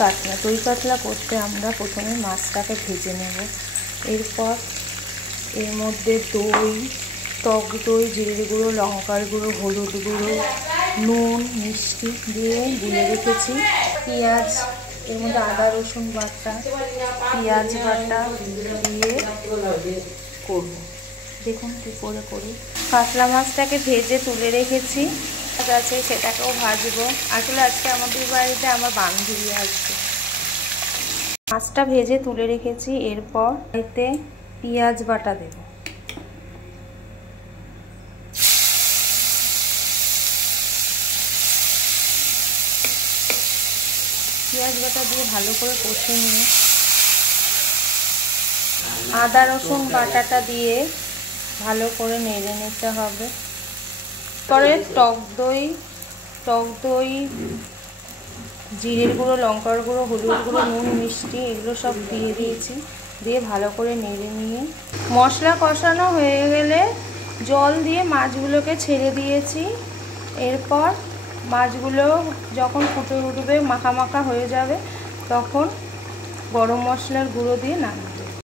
কাতলা। দই কাতলা করতে আমরা প্রথমে মাছটাকে ভেজে নেব। এরপর এর মধ্যে দই, টক দই, জিরে গুঁড়ো, লঙ্কার গুঁড়ো, হলুদ গুঁড়ো, নুন, মিষ্টি দিয়ে গুলে রেখেছি। পেঁয়াজ, এর মধ্যে আদা রসুন বাটা, পেঁয়াজ বাটা দিয়ে করব। দেখুন কী করে করি। কাতলা মাছটাকে ভেজে তুলে রেখেছি, আছে সেটাকেও ভাজবো। আসলে আজকে আমাদের বাড়িতে আমার বান্ধবী আসবে। মাছটা ভেজে তুলে রেখেছি। এরপর এতে পেঁয়াজ বাটা দেব। পেঁয়াজ বাটা দিয়ে ভালো করে কষে নিয়ে আদা রসুন বাটাটা দিয়ে ভালো করে নেড়ে নিতে হবে। পরে টক দই, জিরের গুঁড়ো, লঙ্কার গুঁড়ো, হলুদ গুঁড়ো, নুন, মিষ্টি এগুলো সব দিয়ে দিয়েছি। দিয়ে ভালো করে নেড়ে নিয়ে মশলা কষানো হয়ে গেলে জল দিয়ে মাছগুলোকে ছেড়ে দিয়েছি। এরপর মাছগুলো যখন ফুটে উঠবে, মাখা মাখা হয়ে যাবে, তখন গরম মশলার গুঁড়ো দিয়ে নামিয়ে